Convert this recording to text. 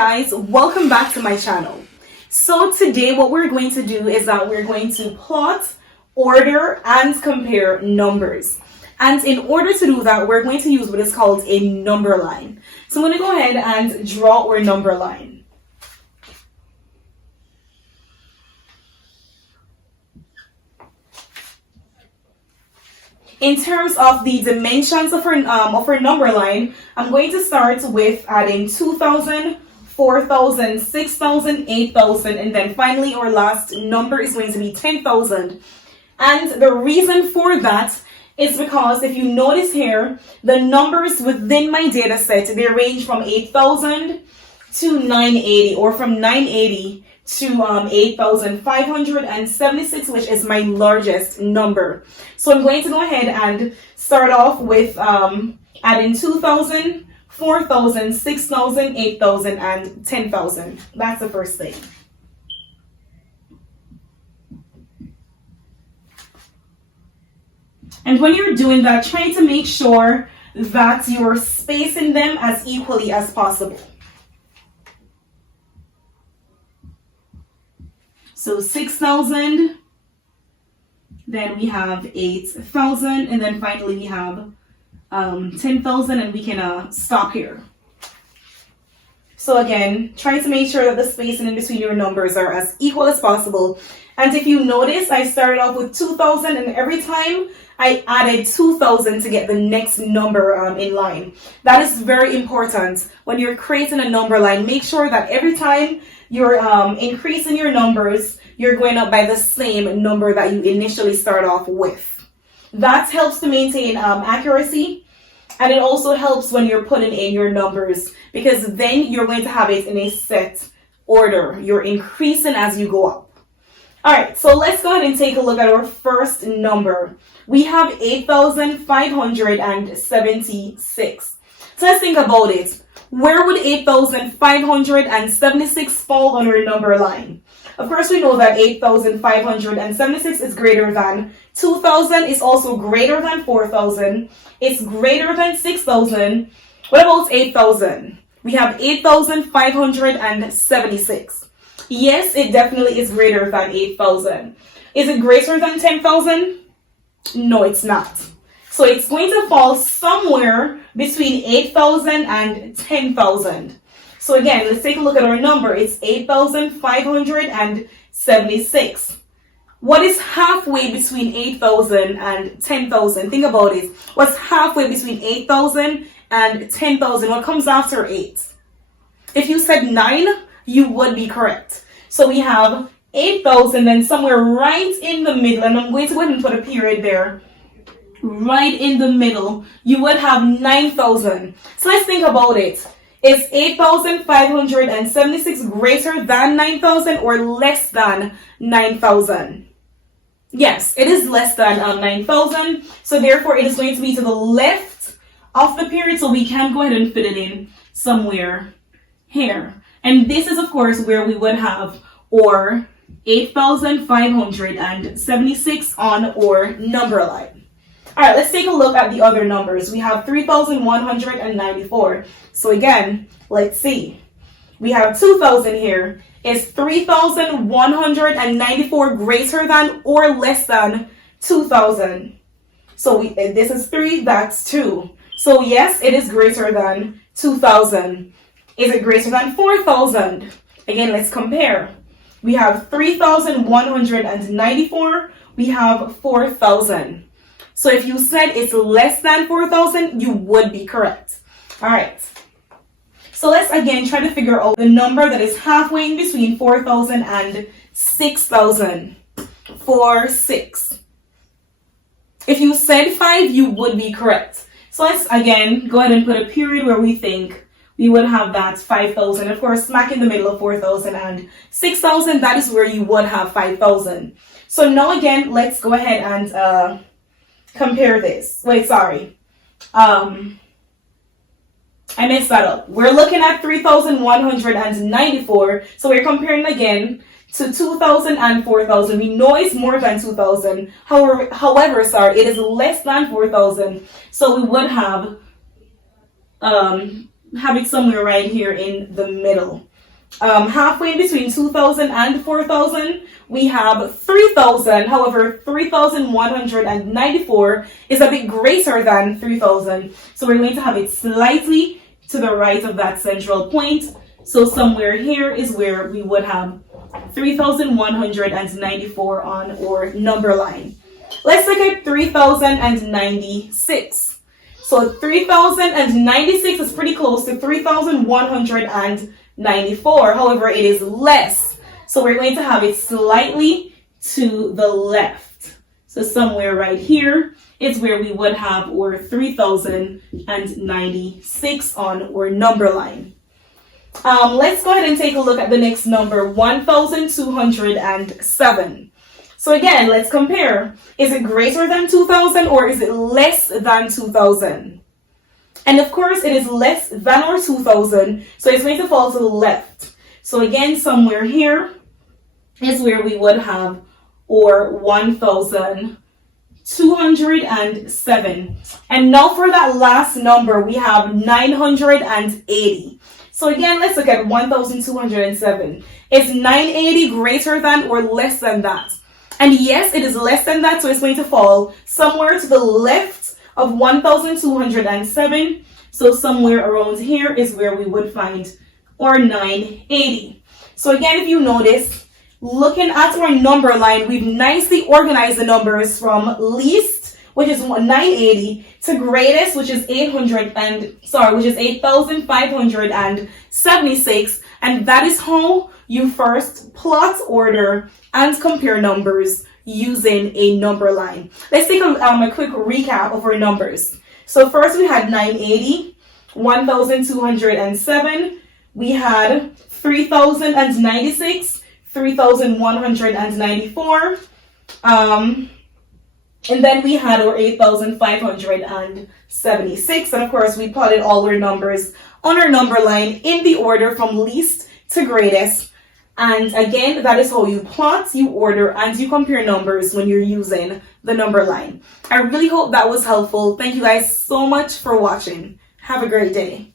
guys, welcome back to my channel. So today what we're going to do is that we're going to plot, order, and compare numbers. And in order to do that, we're going to use what is called a number line. So I'm going to go ahead and draw our number line. In terms of the dimensions of our number line, I'm going to start with adding 2,000, 4,000, 6,000, 8,000, and then finally our last number is going to be 10,000. And the reason for that is because if you notice here, the numbers within my data set, they range from 8,000 to 980, or from 980 to 8,576, which is my largest number. So I'm going to go ahead and start off with adding 2,000, 4,000, 6,000, 8,000, and 10,000. That's the first thing. And when you're doing that, try to make sure that you're spacing them as equally as possible. So 6,000, then we have 8,000, and then finally we have 10,000, and we can stop here. So again, try to make sure that the spacing in between your numbers are as equal as possible. And if you notice, I started off with 2,000, and every time I added 2,000 to get the next number in line. That is very important. When you're creating a number line, make sure that every time you're increasing your numbers, you're going up by the same number that you initially start off with. That helps to maintain accuracy, and it also helps when you're putting in your numbers, because then you're going to have it in a set order. You're increasing as you go up. All right, so let's go ahead and take a look at our first number. We have 8,576. So let's think about it. Where would 8,576 fall on our number line? Of course, we know that 8,576 is greater than 2,000. It's also greater than 4,000. It's greater than 6,000. What about 8,000? We have 8,576. Yes, it definitely is greater than 8,000. Is it greater than 10,000? No, it's not. So it's going to fall somewhere between 8,000 and 10,000. So again, let's take a look at our number. It's 8,576. What is halfway between 8,000 and 10,000? Think about it. What's halfway between 8,000 and 10,000? What comes after 8? If you said 9, you would be correct. So we have 8,000, then somewhere right in the middle, and I'm going to go ahead and put a period there. Right in the middle, you would have 9,000. So let's think about it. Is 8,576 greater than 9,000 or less than 9,000? Yes, it is less than 9,000. So therefore, it is going to be to the left of the period. So we can go ahead and fit it in somewhere here. And this is, of course, where we would have our 8,576 on our number line. All right, let's take a look at the other numbers. We have 3,194. So again, let's see. We have 2,000 here. Is 3,194 greater than or less than 2,000? So this is 3, that's 2. So yes, it is greater than 2,000. Is it greater than 4,000? Again, let's compare. We have 3,194. We have 4,000. So if you said it's less than 4,000, you would be correct. All right. So let's again try to figure out the number that is halfway in between 4,000 and 6,000. 4, 6. If you said 5, you would be correct. So let's again go ahead and put a period where we think we would have that 5,000. Of course, smack in the middle of 4,000 and 6,000, that is where you would have 5,000. So now again, let's go ahead and compare this. Wait, sorry. I messed that up. We're looking at 3,194. So we're comparing again to 2,000 and 4,000. We know it's more than 2,000. However, it is less than 4,000. So we would have it somewhere right here in the middle. halfway in between 2,000 and 4,000, we have 3,000. However, 3,194 is a bit greater than 3,000. So we're going to have it slightly to the right of that central point. So somewhere here is where we would have 3,194 on our number line. Let's look at 3,096. So 3,096 is pretty close to 3,194. However, it is less. So we're going to have it slightly to the left. So somewhere right here is where we would have our 3,096 on our number line. Let's go ahead and take a look at the next number, 1,207. So again, let's compare. Is it greater than 2,000 or is it less than 2,000? And of course, it is less than or 2,000, so it's going to fall to the left. So again, somewhere here is where we would have our 1,207. And now for that last number, we have 980. So again, let's look at 1,207. Is 980 greater than or less than that? And yes, it is less than that, so it's going to fall somewhere to the left of 1,207. So somewhere around here is where we would find our 980. So again, if you notice, looking at our number line, we've nicely organized the numbers from least, which is 980, to greatest, which is 8,576, and that is how you first plot, order, and compare numbers using a number line. Let's take a quick recap of our numbers. So first we had 980, 1,207, we had 3,096, 3,194, and then we had our 8,576, and of course we plotted all our numbers on our number line in the order from least to greatest. And again, that is how you plot, you order, and you compare numbers when you're using the number line. I really hope that was helpful. Thank you guys so much for watching. Have a great day.